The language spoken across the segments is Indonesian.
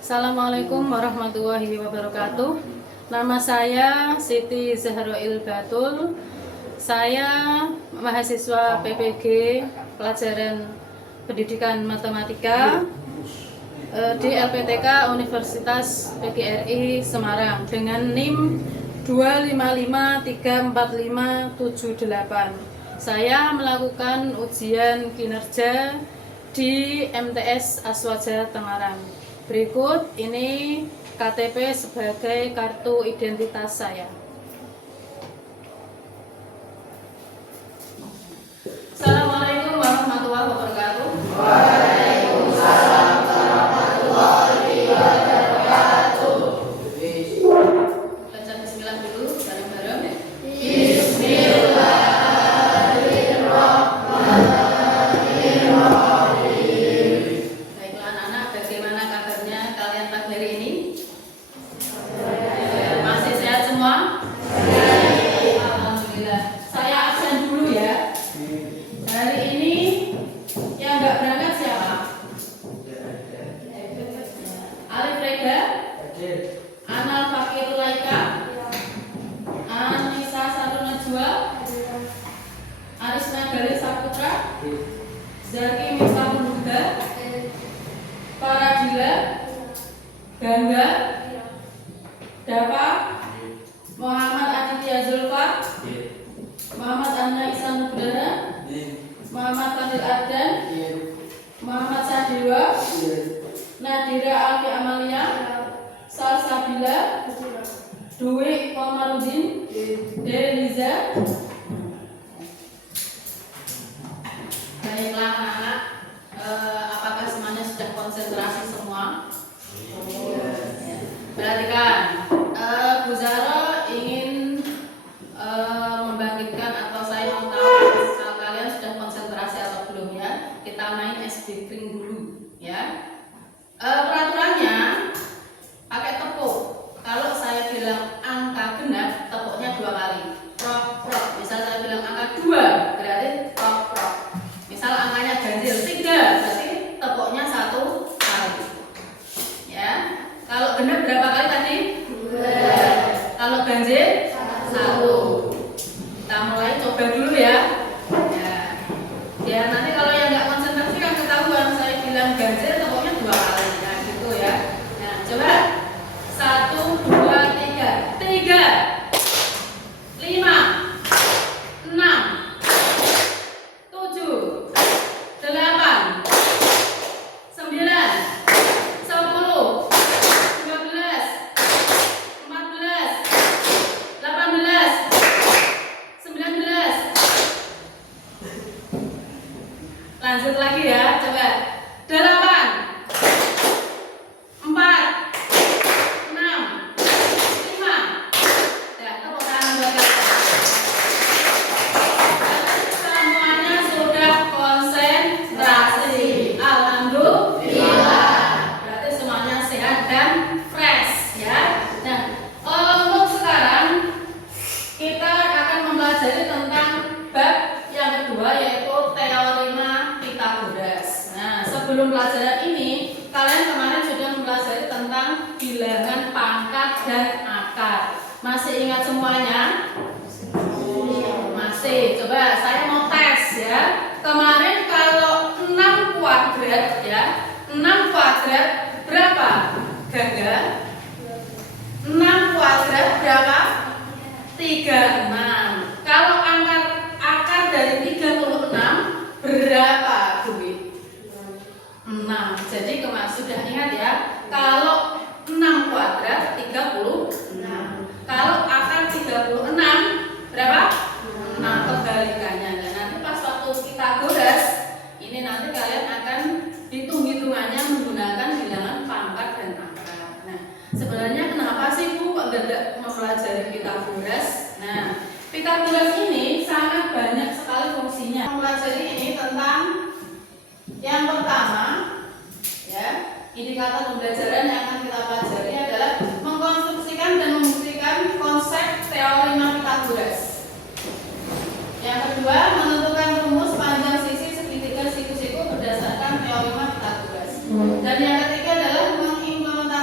Assalamualaikum warahmatullahi wabarakatuh. Nama saya Siti Zahroil Batul. Saya mahasiswa PPG pelajaran pendidikan matematika di LPTK Universitas PGRI Semarang dengan NIM 255345778. Saya melakukan ujian kinerja di MTS Aswaja Tangerang. Berikut ini KTP sebagai kartu identitas saya. Assalamualaikum warahmatullahi wabarakatuh. Waalaikumsalam warahmatullahi wabarakatuh. Baca bismillah dulu bareng-bareng. Bismillahirrahmanirrahim. Baiklah anak-anak, bagaimana kabarnya kalian pagi hari ini? Masih sehat semua? Alhamdulillah. Saya absen dulu ya. Hari ini yang nggak berangkat siapa? Alif Rega, Anal Fakir Laika, Anissa Satu Najwa, Arisna Gali Saputra, Zaki Miftahul Huda, Paradila, Gangga, Dava, Muhammad Aditya Zulfa, Muhammad Anna Ihsan Nugraha, Muhammad Fadil Ardan, Muhammad Sadiwa, Nadira Alfi Amalia, Salsabila, Dwi Komarudin, Deliza. Baiklah anak-anak, apakah semuanya sudah konsentrasi semua? Perhatikan, Bu Zahra ingin membangkitkan atau saya mau tahu kalau kalian sudah konsentrasi atau belum ya. Kita main es baking dulu ya. Peraturannya pakai tepuk. Kalau saya bilang angka genap, tepuknya 2 kali. Prok prok. Misal saya bilang angka 2, berarti prok prok. Misal angkanya ganjil 3, berarti tepuknya 1 kali. Ya. Kalau genap berapa kali tadi? 2. Kalau ganjil 1. Kita mulai coba dulu ya. Ya. Biar nanti kalau yang nggak konsentrasi kan ketahuan saya bilang ganjil tepuknya 2 kali. Nah, gitu ya. Nah, coba 1, 2, 3. 3, 5, 6, 7, 8, 9, 10, 12, 14, 18, 19. Lanjut lagi ya, coba. 8, 4, 6, 5. Ya, tepuk tangan buat kalian. Semuanya sudah konsentrasi. Alhamdulillah. Berarti semuanya sehat dan fresh ya. Nah, untuk sekarang kita akan mempelajari tentang bab yang kedua yaitu teorema Pythagoras. Nah, sebelum pelajaran ini kalian kemarin sudah mempelajari tentang bilangan pangkat dan akar. Masih ingat semuanya? Masih. Coba saya mau tes ya. Kemarin kalau 6 kuadrat ya, 6 kuadrat berapa? Gangga? 6 kuadrat berapa? 36. Kalau akar dari 36 berapa, Dwi? 6. Jadi kemarin sudah ingat ya. Kalau 6 kuadrat 36. Kalau akar 36 berapa? 6 kebalikannya. Dan nanti pas waktu Pythagoras ini nanti kalian akan hitung-hitungannya menggunakan bilangan pangkat dan akar. Nah, sebenarnya kenapa sih Bu kok tidak mempelajari Pythagoras? Nah, Pythagoras ini sangat banyak sekali fungsinya. Mempelajari ini tentang yang pertama ya, indikator pembelajaran yang akan kita pelajari adalah mengkonstruksikan dan membuktikan konsep teorema Pythagoras. Yang kedua, menentukan rumus panjang sisi segitiga siku-siku berdasarkan teorema Pythagoras. Dan yang ketiga adalah mengimplementasikan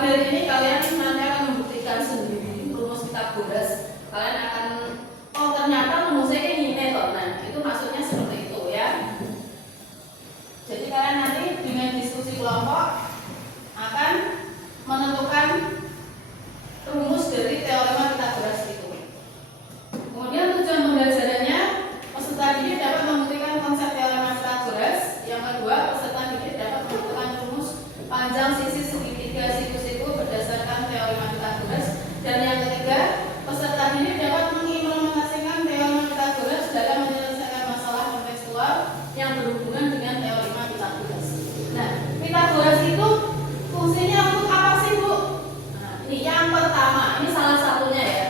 materi ini kalian nanti akan membuktikan sendiri rumus Pythagoras. Kalian akan, oh ternyata rumusnya kayak gini toh. Nah, itu maksudnya seperti itu ya. Jadi kalian nanti dengan diskusi kelompok akan menentukan rumus dari teorema Pythagoras itu. Kemudian tujuan pembelajarannya, peserta didik dapat membuktikan konsep teorema Pythagoras. Yang kedua, peserta didik dapat menentukan rumus panjang sisi segitiga siku-siku berdasarkan teorema Pythagoras. Dan yang ketiga, peserta didik dapat mengimplementasikan teorema Pythagoras dalam menyelesaikan masalah kontekstual yang berhubungan dengan teorema Pythagoras. Nah, Pythagoras itu fungsinya untuk apa sih, Bu? Nah, ini yang pertama, ini salah satunya ya.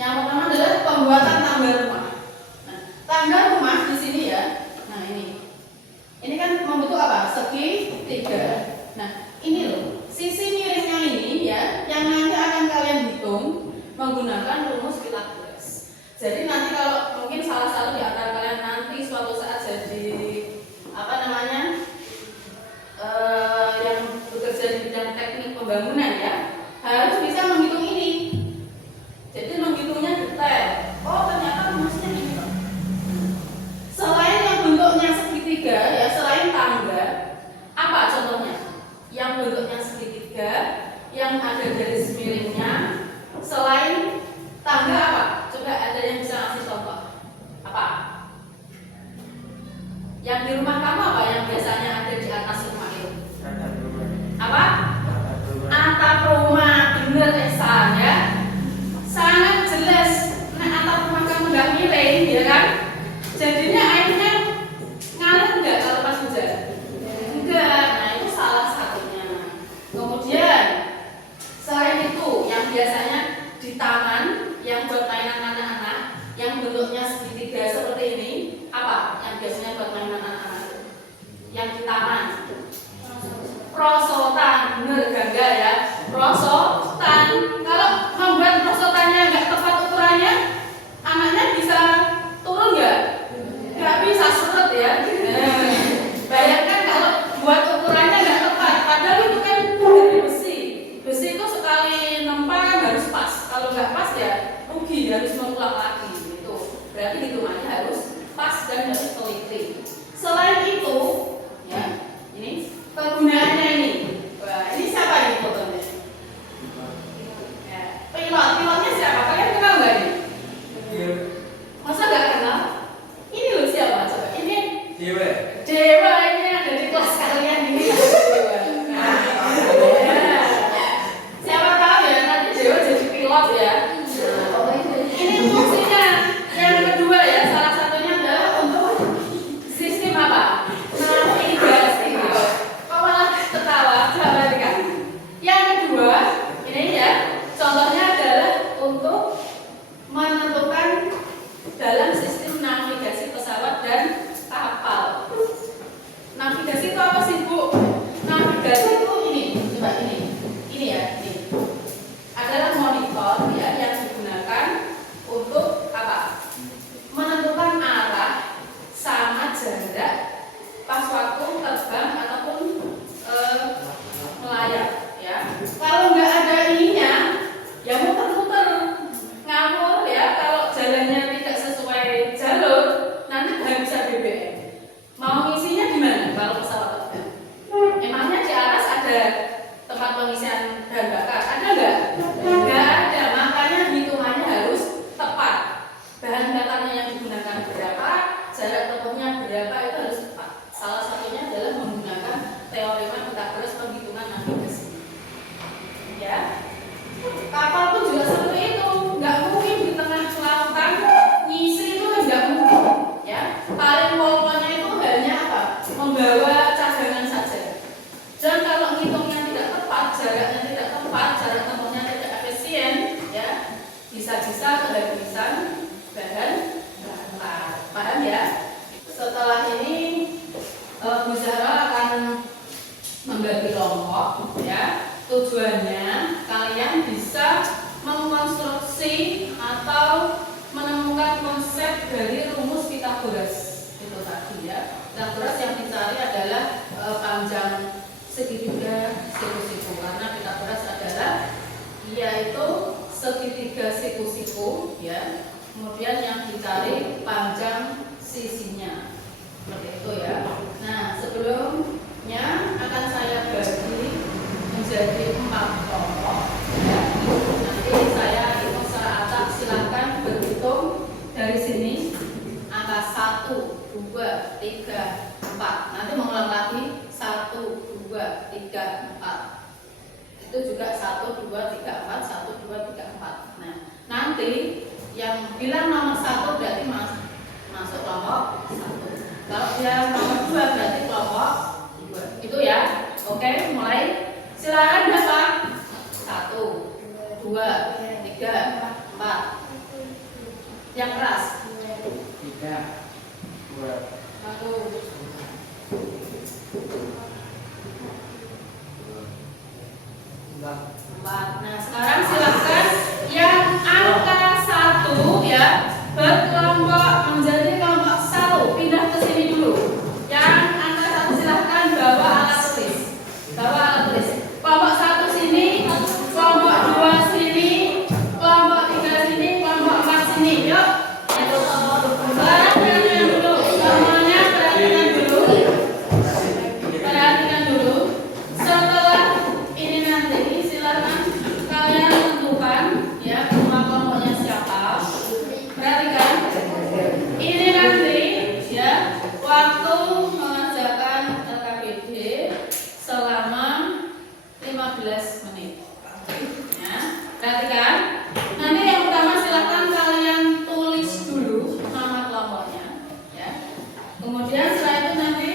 Yang pertama adalah pembuatan tangga rumah. Nah, tangga rumah di sini ya. Nah, ini kan membentuk apa? Segitiga. Nah, ini loh, sisi miringnya ini ya, yang nanti akan kalian hitung menggunakan rumus Pythagoras. Jadi nanti kalau mungkin salah satu di antara kalian nanti suatu saat jadi apa namanya yang bekerja di bidang teknik pembangunan ya, harus bisa menghitung ini. Jadi menghitungnya detail. Oh ternyata rumusnya ini. Selain yang bentuknya segitiga ya, selain tangga, apa contohnya? Yang bentuknya segitiga, yang ada garis miringnya, selain tangga apa? Coba ada yang bisa ngasih contoh? Apa? Yang di rumah kamu apa yang biasanya ada di atas rumah itu? Apa? Atap rumah, bener Esa ya. Sangat jelas. Nah atap rumah kamu nggak miring, ya kan? Jadinya airnya ngalir nggak kalau pas hujan? Enggak. Nah itu salah satunya. Kemudian selain itu yang biasanya di taman, yang buat mainan anak-anak, yang bentuknya segitiga seperti ini, apa? Yang biasanya buat mainan anak-anak? Yang di taman. Prosotan, bener Gangga ya. Prosotan. Kalau membuat prosotannya nggak tepat ukurannya, anaknya bisa turun nggak? Nggak bisa seret ya. Bayangkan kalau buat ukurannya nggak tepat, padahal itu kan dari besi. Besi itu sekali nempa harus pas. Kalau nggak pas ya rugi, harus mengulang lagi. Gitu. Berarti hitungannya harus pas dan harus teliti. Selain itu, ya ini kegunaannya ini. Wah, ini siapa ini fotonya? Ya, pilotnya siapa? Kalian kenal nggak ini? Masa nggak kenal? Ini loh siapa? Coba ini. Dewa ini yang ada di kelas kalian ini. Dewa. Nah, ya. Siapa tahu ya nanti Dewa jadi pilot ya. Ini fungsinya. Yang kedua ya, salah satunya adalah untuk sistem apa? Navigasi. Kok malah ketawa? Perhatikan. Yang kedua, ini ya, contohnya adalah untuk menentukan dalam sistem navigasi pesawat dan kapal. Navigasi itu apa sih, Bu? Navigasi itu ini, coba ini ya, ini adalah monitor ya yang digunakan untuk apa? Menentukan arah sama jarak pas waktu terbang ataupun melayang ya. Kalau nggak ada ininya, ya muter-muter ngawur ya. Kalau jalannya tidak sesuai jalur, nanti bisa BBM. Mau ngisinya di mana kalau pesawat terbang? Emangnya di atas ada tempat pengisian bahan bakar? Ada nggak? Nggak ada. Makanya hitungannya harus tepat. Bahan bakarnya yang digunakan berapa, jarak tempuhnya berapa, itu harus tepat. Salah satunya adalah menggunakan teorema Pythagoras penghitungan navigasi. Ya, kapal pun juga seperti itu. Nggak mungkin di tengah lautan ngisi itu nggak mungkin. Ya, paling pokoknya itu hanya apa? Membawa cadangan saja. Dan kalau ngitungnya tidak tepat, jaraknya tidak tepat, jarak tempuhnya tidak efisien, ya bisa-bisa kehabisan bahan bakar. Paham ya? Setelah ini Bu Zahra akan membagi kelompok ya. Tujuannya kalian bisa mengkonstruksi atau menemukan konsep dari rumus Pythagoras itu tadi ya. Pythagoras yang dicari adalah panjang segitiga siku-siku karena yaitu segitiga siku-siku ya. Kemudian yang dicari panjang sisinya. Seperti itu ya. Nah, sebelumnya akan saya bagi menjadi 4 kelompok ya. Nanti saya hitung secara acak, silahkan berhitung dari sini angka 1, 2, 3, 4. Nanti mengulang lagi 1, 2, 3, 4. Itu juga 1, 2, 3, 4, 1, 2, 3, 4. Nah, nanti yang bilang nomor 1 berarti masuk kelompok 1. Kalau dia nomor 2 berarti kelompok 2. Itu ya. Oke, mulai. Silakan berapa? 1, 2, 3, 4. Yang keras. 3, 2, 1. 4. Nah, sekarang silakan yang angka 1 ya berkelompok menjadi kelompok 1. Pindah ke sini dulu. Yang angka 1 silakan bawa alat tulis. Bawa alat tulis. Kelompok 1 sini, kelompok 2 sini, kelompok 3 sini, kelompok 4 sini. Yuk. Perhatikan dulu. Semuanya perhatikan dulu. Perhatikan dulu. Setelah ini nanti silakan kalian tentukan ya kelompok-kelompoknya siapa. Perhatikan. Ini nanti ya waktu mengerjakan LKPD selama 15 menit. Ya, perhatikan. Nanti yang pertama silakan kalian tulis dulu nama kelompoknya ya. Kemudian setelah itu nanti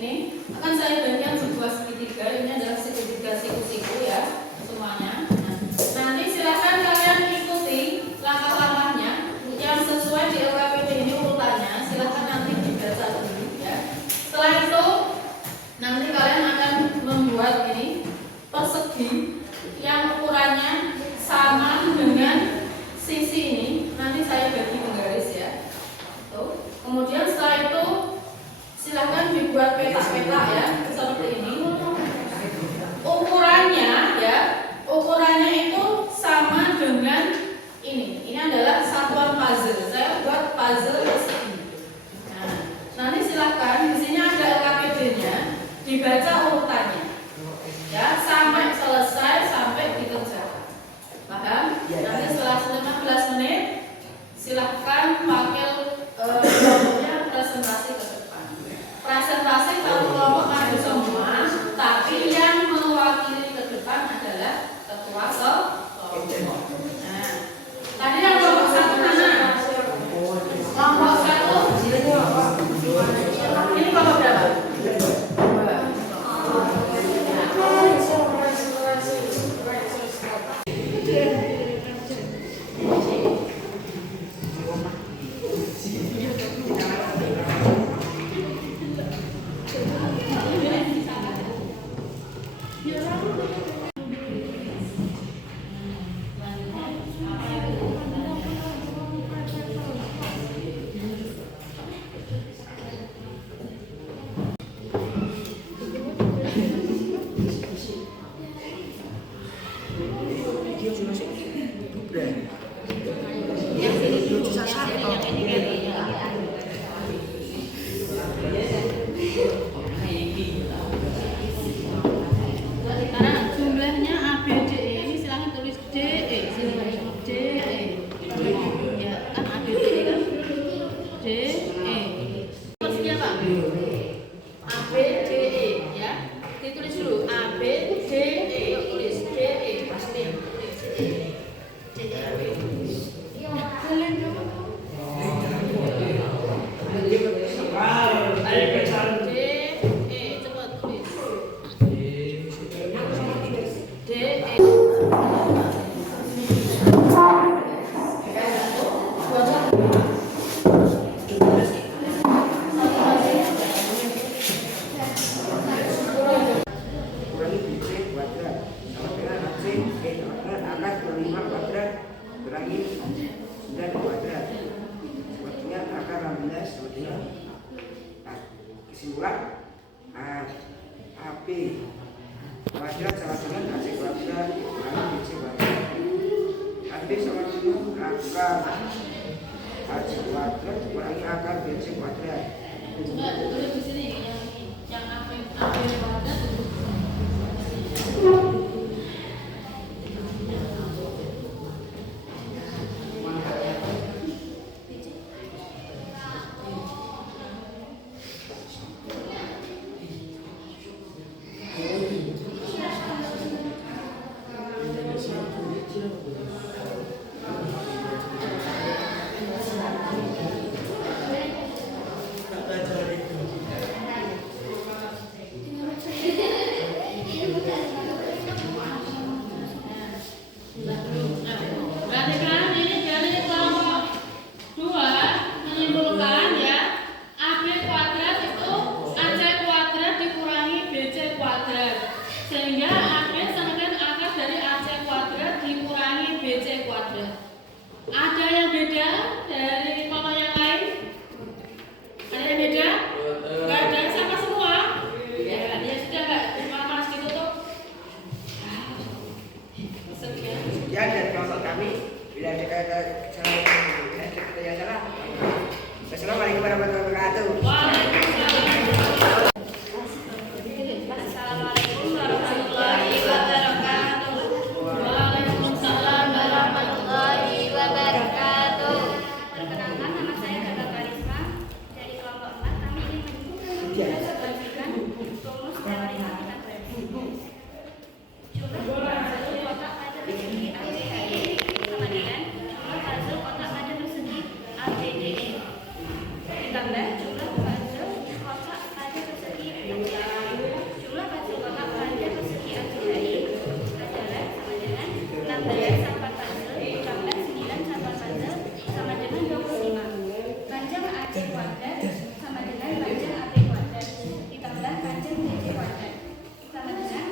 ini akan saya bagikan sebuah segitiga. Ini adalah segitiga siku-siku ya semuanya. Nah, nanti silakan kalian ikuti langkah-langkahnya yang sesuai di LKPD ini urutannya. Silakan nanti dibaca dulu ya. Setelah itu nanti kalian akan membuat ini persegi yang ukurannya sama dengan sisi ini. Nanti saya bagi penggaris ya. Tuh. Kemudian setelah itu silakan dibuat petak-petak ya seperti ini. Ukurannya itu sama dengan ini. Ini adalah satuan puzzle. Saya buat puzzle persegi. Nah, nanti silakan di sini ada LKPD-nya, dibaca urutannya. Ya, sampai selesai sampai dikerjakan. Paham? Nanti setelah 15 menit silahkan pakai kelompoknya presentasi ke depan. Presentasi kalau kelompok maju semua, tapi yang mewakili ke depan adalah ketua kelompok. Nah, tadi yang kelompok 1 mana? Kelompok 1. Ini kelompok berapa? 16. Nah, kesimpulan AB kuadrat sama dengan AC kuadrat kurang BC kuadrat. AC kuadrat dikurangi akar BC kuadrat. Coba tulis di sini yang AB kuadrat untuk berarti kan ini dari kelompok 2 menyimpulkan ya AB kuadrat itu AC kuadrat dikurangi BC kuadrat sehingga AB sama dengan akar dari AC kuadrat dikurangi BC kuadrat. Ada yang beda dari kelompok yang lain? Ada yang beda? Enggak ada, sama semua? Ya sudah enggak mas ditutup. Sekian. Sekian dari kelompok kami. Bila ada kesalahan yang salah. Wassalamualaikum warahmatullahi wabarakatuh. Assalamualaikum warahmatullahi wabarakatuh. Waalaikumsalam warahmatullahi Wabarakatuh. Perkenalkan, nama saya Kakak Karisma dari kelompok 4. Kami ingin menjelaskan rumus teori matematika. Jumlah puzzle kotak pada persegi ABCD sama dengan jumlah puzzle kotak pada persegi ABCDE ditambah jumlah puzzle kotak pada persegi BCE. Jumlah puzzle kotak pada persegi ABCDE adalah sama dengan 16 sampah puzzle ditambah 9 sampah puzzle sama dengan 25. Panjang AC kuadrat sama dengan panjang AB kuadrat ditambah panjang BC kuadrat sama dengan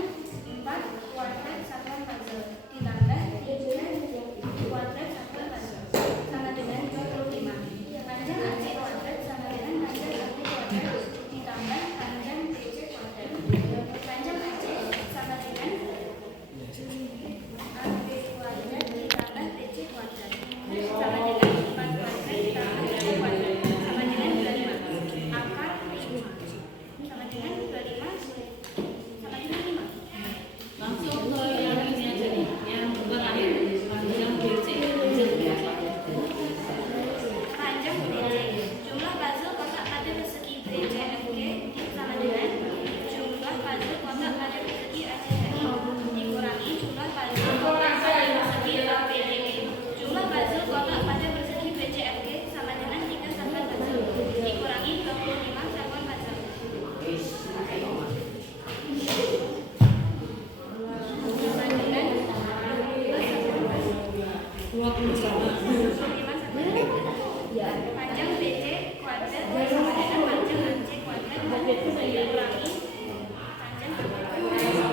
4 kuadrat satuan puzzle ditambah 3 kuadrat satuan puzzle sama dengan 25. Panjang AC kuadrat sama dengan panjang AB kuadrat ditambah panjang BC kuadrat. Panjang AC sama dengan AB kuadrat ditambah BC kuadrat sama dengan 4 kuadrat ditambah BC kuadrat sama dengan 25. Akar 5 sama dengan 25 sama dengan 5. langsung ke yang ini aja nih, yang terakhir yang BC. Panjang BC. Jumlah puzzle kotak pada persegi BCFG sama dengan jumlah puzzle kotak pada persegi ACDI dikurangi jumlah puzzle kotak pada persegi ABCD. Jumlah puzzle kotak pada persegi BCFG sama dengan 3 satuan puzzle dikurangi 25 satuan puzzle. Sama dengan 21. panjang BC kuadrat sama dengan panjang AC kuadrat dikurangi panjang AB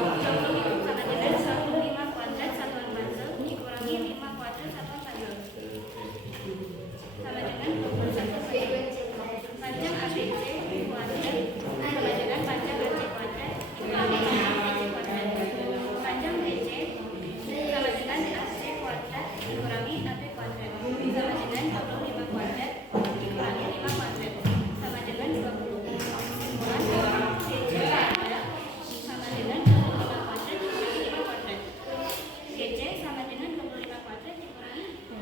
kuadrat sama dengan 15 kuadrat satuan puzzle dikurangi 5 kuadrat satuan puzzle sama dengan 21. Panjang ABC kuadrat sama dengan panjang AC kuadrat dikurangi panjang BC kuadrat. Panjang BC sama dengan AC kuadrat dikurangi AB kuadrat sama dengan 25 kuadrat dikurangi 5 kuadrat sama dengan 20. Kesimpulan, BC kuadrat sama dengan 25 kuadrat dikurangi 5 kuadrat. BC sama dengan 25 kuadrat dikurangi 5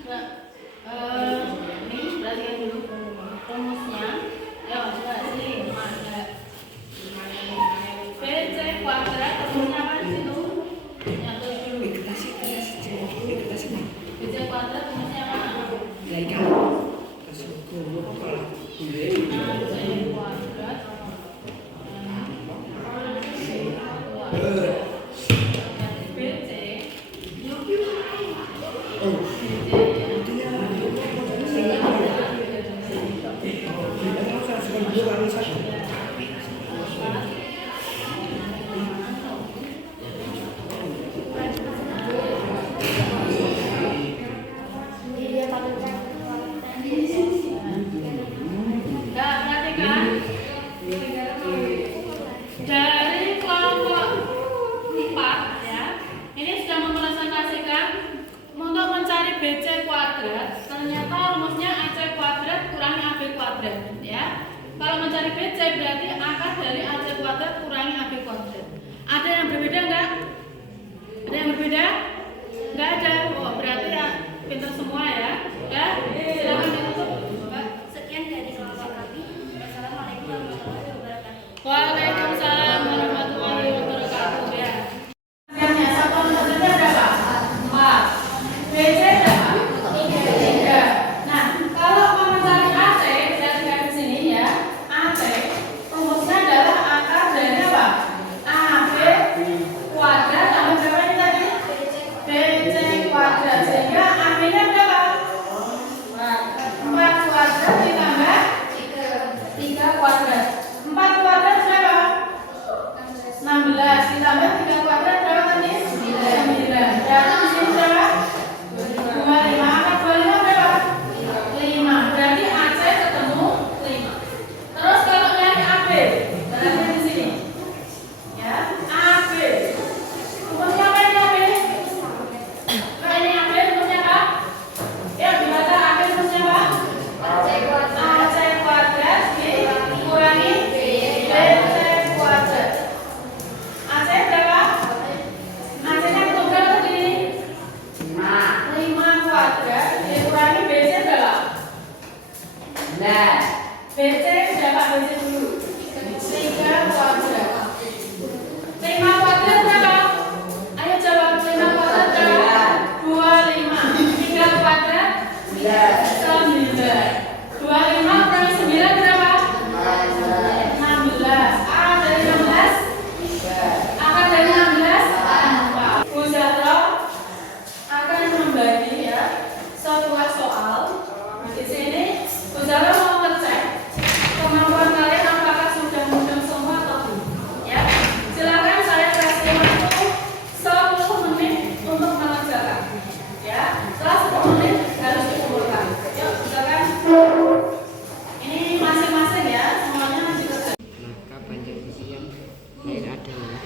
kuadrat. Ini perhatikan dulu rumusnya. Ya, coba sini ada BC kuadrat rumusnya apa di situ? Ya, tulis dulu. BC kuadrat rumusnya apa? AC kuadrat Dari kelompok 4 ya, ini sudah mempresentasikan untuk kuadrat ya. Kalau mencari BC berarti akar dari AC kuadrat kurangi AB kuadrat. Ada yang berbeda enggak? Ada yang berbeda? Enggak ada. Oh, berarti ya pintar semua ya. Ya, silakan ditutup. Mbak. Sekian dari kelompok kami. Wassalamualaikum warahmatullahi wabarakatuh. Waalaikumsalam warahmatullahi wabarakatuh ya. Yang satuan maksudnya berapa? 4. BC berapa? 3. Nah, kalau mau mencari AC, lihat di sini ya. AC rumusnya adalah akar dari apa? AB kuadrat tambah berapa ini tadi? BC kuadrat. Sehingga AB-nya berapa? 4 kuadrat ditambah 3 kuadrat. 4 kuadrat berapa? 16 ditambah 3 kuadrat berapa tadi? 9. Berarti di sini berapa? 25. Akar 25 berapa? 5. Berarti AC ketemu 5. Terus kalau nyari AB, berarti di sini. Ya, AB. Rumusnya apa ini AB? Nah, ini AB rumusnya apa? Ya, dibaca AB rumusnya apa? AC kuadrat dikurangi BC kuadrat. AC berapa? AC-nya ketemu berapa tadi? 5 kuadrat dikurangi BC berapa? BC berapa BC dulu? 3 kuadrat. 5 kuadrat berapa? Ayo jawab 5 kuadrat berapa? 25. 3 kuadrat? 9. 25 kurangi 9 berapa? 16. A dari 16? Akar dari 16? 4. Bu Zahra akan membagi ya sebuah soal. Di sini Bu Zahra mau ngecek kemampuan kalian apakah sudah mudah semua atau belum. Ya, silakan saya kasih waktu 10 menit untuk mengerjakan. Ya, setelah 10 menit harus dikumpulkan. Yuk, silakan. Ini masing-masing ya, semuanya nanti kerja. Maka panjang isi yang lain ada ya.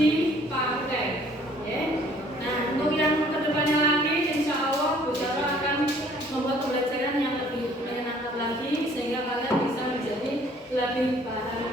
dipakai. Ya. Nah, untuk yang kedepannya lagi, insya Allah Bu Sarah akan membuat pembelajaran yang lebih menyenangkan lagi sehingga kalian bisa menjadi lebih paham